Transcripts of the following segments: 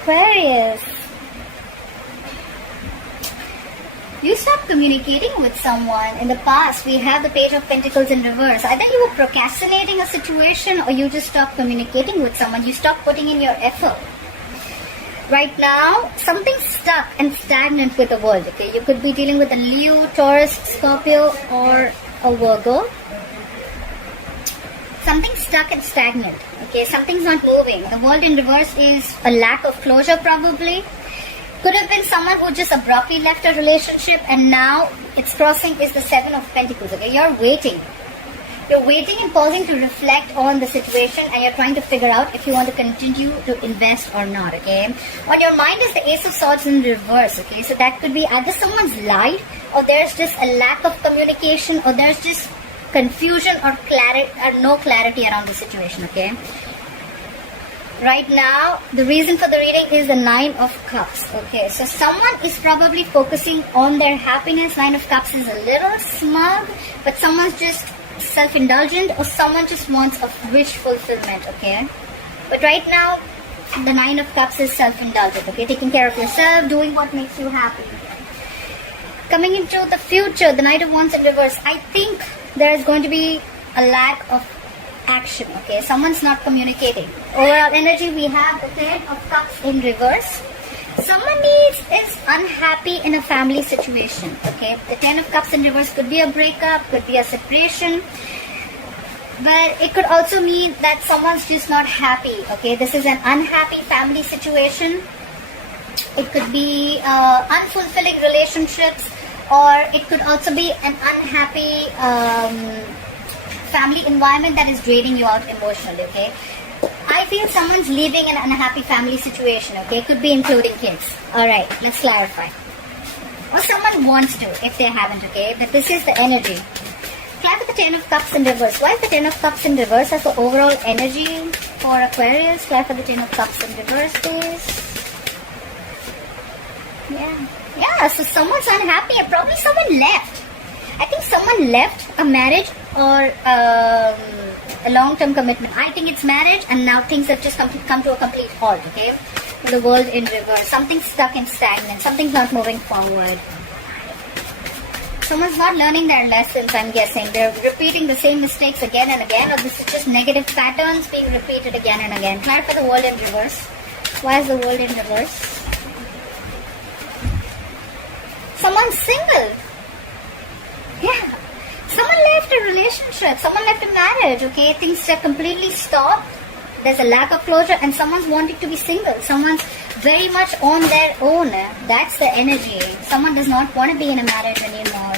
Aquarius. You stopped communicating with someone. In the past, we have the Page of Pentacles in reverse. Either you were procrastinating a situation or you just stopped communicating with someone. You stopped putting in your effort. Right now, something's stuck and stagnant with the world. Okay, you could be dealing with a Leo, Taurus, Scorpio, or a Virgo. Something's stuck and stagnant. Okay, something's not moving. The world in reverse is a lack of closure, probably. Could have been someone who just abruptly left a relationship and now it's crossing is the Seven of Pentacles. Okay, you're waiting. You're waiting and pausing to reflect on the situation and you're trying to figure out if you want to continue to invest or not. Okay, on your mind is the Ace of Swords in reverse. Okay, so that could be either someone's lied or there's just a lack of communication or there's just confusion or clarity or no clarity around the situation. Okay. Right now, the reason for the reading is the Nine of Cups. Okay, so someone is probably focusing on their happiness. Nine of Cups is a little smug, but someone's just self-indulgent or someone just wants a wish fulfillment, okay? But right now, the Nine of Cups is self-indulgent, okay? Taking care of yourself, doing what makes you happy. Coming into the future, the Knight of Wands in reverse, I think there is going to be a lack of action, okay? Someone's not communicating. Overall energy, we have the Ten of Cups in reverse. Someone is unhappy in a family situation, okay? The Ten of Cups in reverse could be a breakup, could be a separation, but it could also mean that someone's just not happy, okay? This is an unhappy family situation. It could be unfulfilling relationships, or it could also be an unhappy family environment that is draining you out emotionally, okay? I feel someone's leaving an unhappy family situation, okay? It could be including kids. Alright, let's clarify. Or someone wants to, if they haven't, okay? But this is the energy. Clap with the Ten of Cups in reverse. Why is the Ten of Cups in reverse as the overall energy for Aquarius? Clap for the Ten of Cups in reverse, please. Yeah, so someone's unhappy and probably someone left. I think someone left a marriage or a long-term commitment. I think it's marriage and now things have just come to a complete halt, okay? The world in reverse. Something's stuck and stagnant. Something's not moving forward. Someone's not learning their lessons, I'm guessing. They're repeating the same mistakes again and again, or this is just negative patterns being repeated again and again. Clarify the world in reverse. Why is the world in reverse? Someone's single. Yeah. Someone left a relationship. Someone left a marriage, okay? Things are completely stopped. There's a lack of closure and someone's wanting to be single. Someone's very much on their own. That's the energy. Someone does not want to be in a marriage anymore.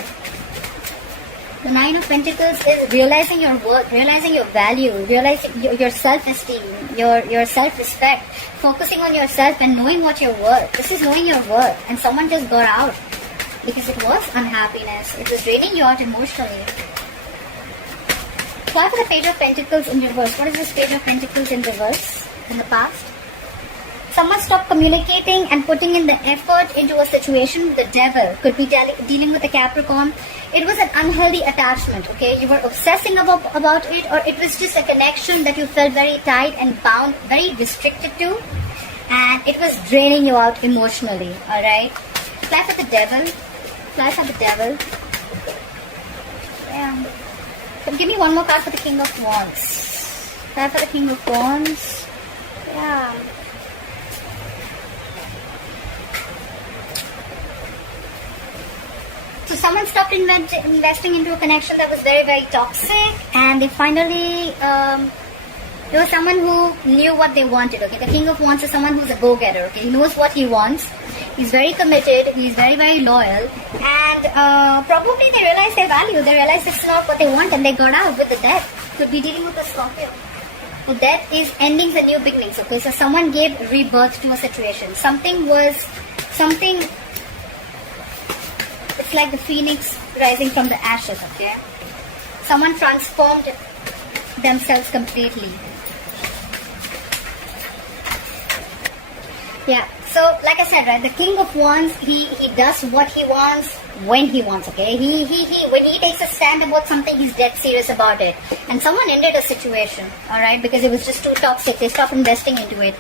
The Nine of Pentacles is realizing your worth, realizing your value, realizing your self-esteem, your self-respect, focusing on yourself and knowing what you're worth. This is knowing your worth and someone just got out. Because it was unhappiness. It was draining you out emotionally. Why for the Page of Pentacles in reverse? What is this Page of Pentacles in reverse in the past? Someone stopped communicating and putting in the effort into a situation with the Devil. Could be dealing with a Capricorn. It was an unhealthy attachment, okay? You were obsessing about it, or it was just a connection that you felt very tight and bound, very restricted to. And it was draining you out emotionally, alright? Fly for the Devil. Fly for the Devil. Yeah. So give me one more card for the King of Wands. Fly for the King of Wands. Yeah. So someone stopped investing into a connection that was very, very toxic, and they finally, there was someone who knew what they wanted, okay? The King of Wands is someone who's a go-getter, okay? He knows what he wants. He's very committed, he's very, very loyal, and probably they realized their value, they realized it's not what they want, and they got out with the Death. Could be dealing with a Scorpio. The Death is endings and new beginnings, okay? So someone gave rebirth to a situation. It's like the phoenix rising from the ashes, okay? Someone transformed themselves completely. Yeah, so like I said, right, the King of Wands, he does what he wants when he wants, okay? When he takes a stand about something, he's dead serious about it. And someone ended a situation, alright, because it was just too toxic. They stopped investing into it.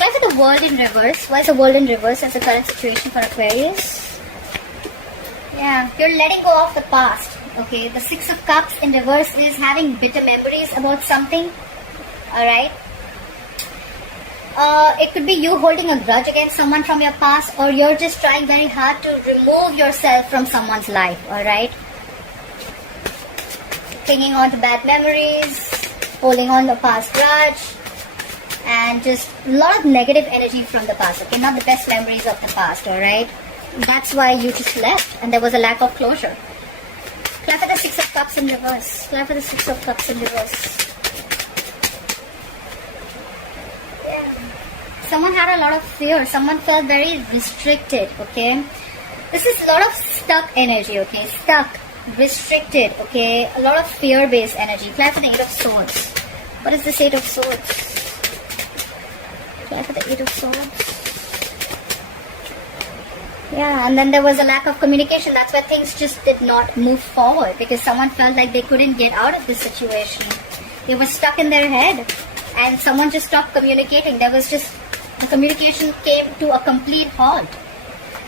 Why for the world in reverse? Why is the world in reverse as the current situation for Aquarius? Yeah, you're letting go of the past. Okay, the Six of Cups in reverse is having bitter memories about something. Alright. It could be you holding a grudge against someone from your past, or you're just trying very hard to remove yourself from someone's life. Alright. Clinging on to bad memories, holding on to past grudge, and just a lot of negative energy from the past. Okay, not the best memories of the past. Alright. That's why you just left, and there was a lack of closure. Clap for the Six of Cups in reverse. Clap for the Six of Cups in reverse. Yeah. Someone had a lot of fear. Someone felt very restricted. Okay. This is a lot of stuck energy. Okay. Stuck, restricted. Okay. A lot of fear-based energy. Clap for the Eight of Swords. What is this Eight of Swords? Clap for the Eight of Swords. Yeah, and then there was a lack of communication. That's why things just did not move forward, because someone felt like they couldn't get out of this situation. They were stuck in their head, and someone just stopped communicating. There was just, the communication came to a complete halt.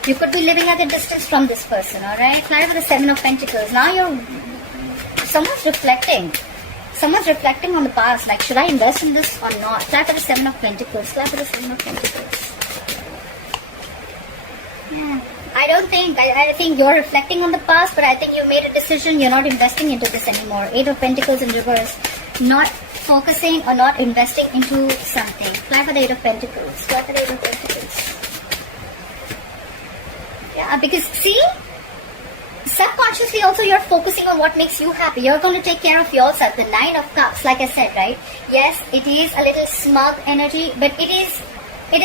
You could be living at a distance from this person, alright? Fly for the Seven of Pentacles. Now someone's reflecting. Someone's reflecting on the past, like, should I invest in this or not? Fly for the Seven of Pentacles. Fly for the Seven of Pentacles. Yeah. I think you're reflecting on the past, but I think you made a decision. You're not investing into this anymore. Eight of Pentacles in reverse. Not focusing or not investing into something. Fly for the Eight of Pentacles. Fly for the Eight of Pentacles. Yeah, because see, subconsciously also you're focusing on what makes you happy. You're going to take care of yourself. The Nine of Cups, like I said, right? Yes, it is a little smug energy, but it is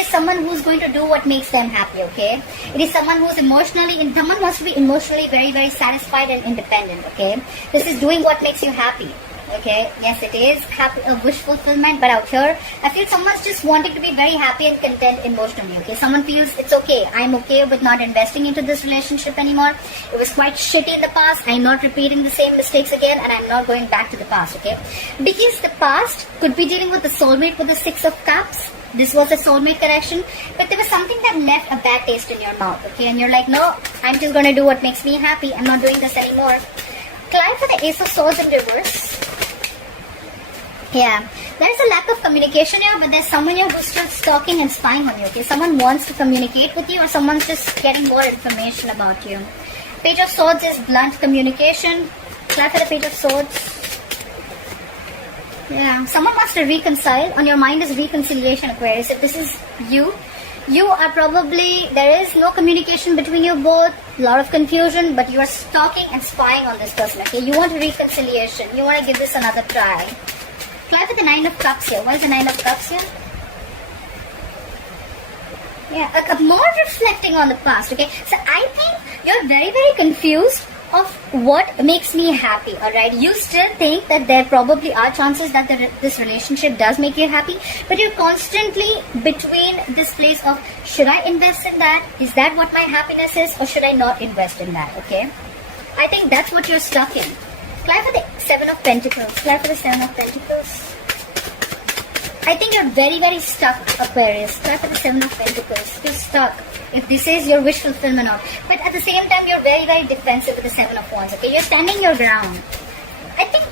someone who's going to do what makes them happy, okay? It is someone who's someone wants to be emotionally very, very satisfied and independent, okay? This is doing what makes you happy, okay? Yes, it is a wish fulfillment, but out here, I feel someone's just wanting to be very happy and content emotionally, okay? Someone feels it's okay. I'm okay with not investing into this relationship anymore. It was quite shitty in the past. I'm not repeating the same mistakes again, and I'm not going back to the past, okay? Because the past could be dealing with the soulmate with the Six of Cups. This was a soulmate connection, but there was something that left a bad taste in your mouth, okay? And you're like, no, I'm just going to do what makes me happy. I'm not doing this anymore. Climb for the Ace of Swords in reverse. Yeah, there's a lack of communication here, but there's someone here who's still stalking and spying on you, okay? Someone wants to communicate with you, or someone's just getting more information about you. Page of Swords is blunt communication. Climb for the Page of Swords. Yeah, someone wants to reconcile. On your mind is reconciliation, Aquarius. If this is you are probably, there is no communication between you both, a lot of confusion, but you are stalking and spying on this person, okay? You want reconciliation. You want to give this another try. Fly for the Nine of Cups here. What is the Nine of Cups here? Yeah, more reflecting on the past, okay? So I think you're very, very confused of what makes me happy, alright? You still think that there probably are chances that this relationship does make you happy, but you're constantly between this place of, should I invest in that? Is that what my happiness is? Or should I not invest in that, okay? I think that's what you're stuck in. Fly for the Seven of Pentacles. Fly for the Seven of Pentacles. I think you're very, very stuck, Aquarius. Fly for the Seven of Pentacles. You're stuck. If this is your wish fulfillment or not. But at the same time, you're very, very defensive with the Seven of Wands, okay? You're standing your ground. I think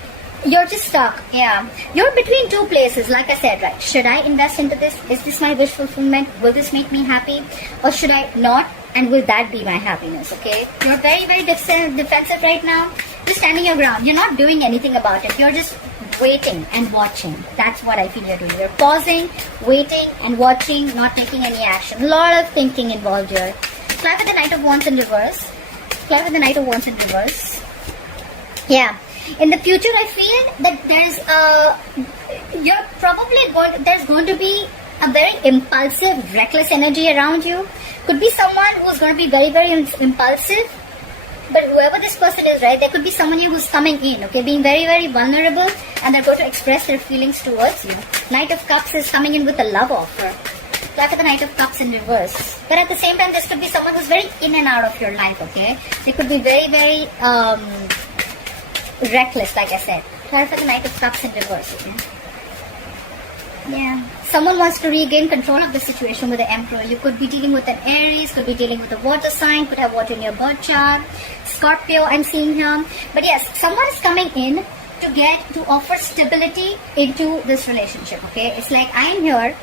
you're just stuck, yeah. You're between two places, like I said, right? Should I invest into this? Is this my wish fulfillment? Will this make me happy? Or should I not? And will that be my happiness, okay? You're very, very defensive right now. You're standing your ground. You're not doing anything about it. You're just waiting and watching. That's what I feel you're doing. You're pausing, waiting and watching, not taking any action. A lot of thinking involved here. Fly for the Knight of Wands in reverse. Fly for the Knight of Wands in reverse. Yeah. In the future, I feel that there's going to be a very impulsive, reckless energy around you. Could be someone who's going to be very, very impulsive. But whoever this person is, right, there could be someone here who's coming in, okay, being very, very vulnerable, and they're going to express their feelings towards you. Knight of Cups is coming in with a love offer. Look at the Knight of Cups in reverse. But at the same time, this could be someone who's very in and out of your life, okay? They could be very, very reckless, like I said. Try for the Knight of Cups in reverse, okay? Yeah. Someone wants to regain control of the situation with the Emperor. You could be dealing with an Aries, could be dealing with a water sign, could have water in your birth chart. Scorpio, I'm seeing here. But yes, someone is coming in to offer stability into this relationship, okay? It's like, I am here,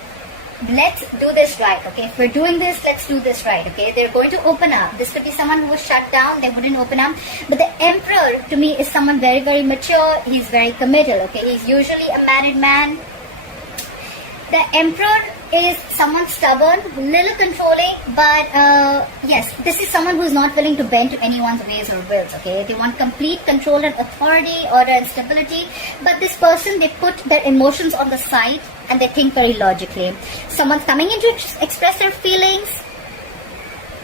let's do this right, okay? If we're doing this, let's do this right, okay? They're going to open up. This could be someone who was shut down, they wouldn't open up. But the Emperor, to me, is someone very, very mature. He's very committed, okay? He's usually a married man. The Emperor is someone stubborn, little controlling, but yes, this is someone who's not willing to bend to anyone's ways or wills, okay? They want complete control and authority, order and stability, but this person, they put their emotions on the side and they think very logically. Someone's coming in to express their feelings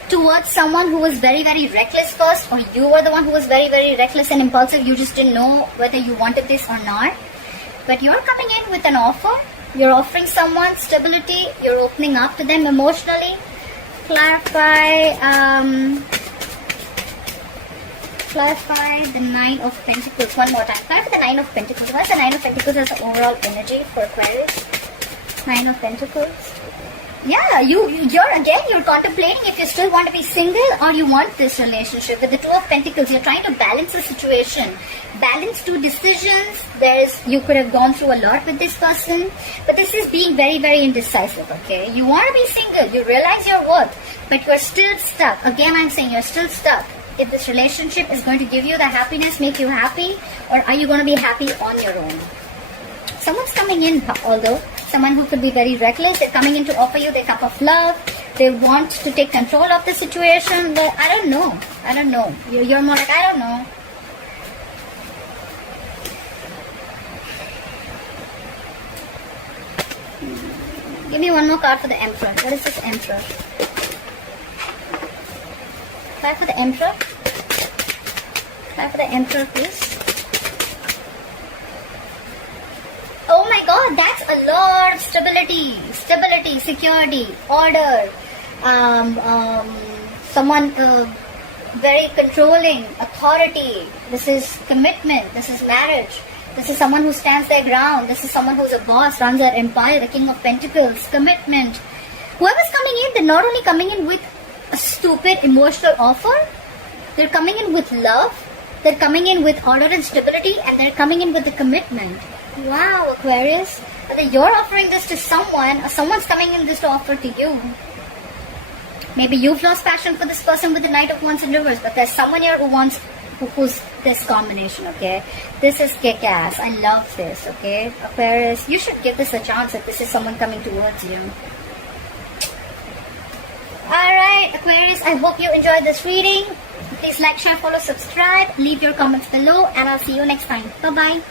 towards someone who was very, very reckless first, or you were the one who was very, very reckless and impulsive. You just didn't know whether you wanted this or not. But you're coming in with an offer. You're offering someone stability. You're opening up to them emotionally. Clarify the Nine of Pentacles one more time. Clarify the Nine of Pentacles. What's the Nine of Pentacles as the overall energy for Aquarius? Nine of Pentacles. Yeah, you're contemplating if you still want to be single or you want this relationship. With the Two of Pentacles, you're trying to balance the situation. Balance two decisions. You could have gone through a lot with this person, but this is being very, very indecisive, okay? You want to be single, you realize your worth, but you're still stuck. Again, I'm saying you're still stuck. If this relationship is going to give you the happiness, make you happy, or are you going to be happy on your own? Someone's coming in, although, someone who could be very reckless. They're coming in to offer you their cup of love. They want to take control of the situation, but I don't know. You're more like, I don't know. Give me one more card for the Emperor. What is this Emperor? Card for the Emperor. Card for the Emperor, please. Oh my God, that's a lot of stability, security, order. Someone very controlling, authority. This is commitment. This is marriage. This is someone who stands their ground. This is someone who's a boss, runs their empire, the King of Pentacles, commitment. Whoever's coming in, they're not only coming in with a stupid emotional offer, they're coming in with love, they're coming in with order and stability, and they're coming in with the commitment. Wow, Aquarius. Whether you're offering this to someone or someone's coming in this to offer to you. Maybe you've lost passion for this person with the Knight of Wands in reverse, but there's someone here who's this combination, okay? This is kick-ass. I love this, okay? Aquarius, you should give this a chance if this is someone coming towards you. Alright, Aquarius, I hope you enjoyed this reading. Please like, share, follow, subscribe. Leave your comments below, and I'll see you next time. Bye-bye.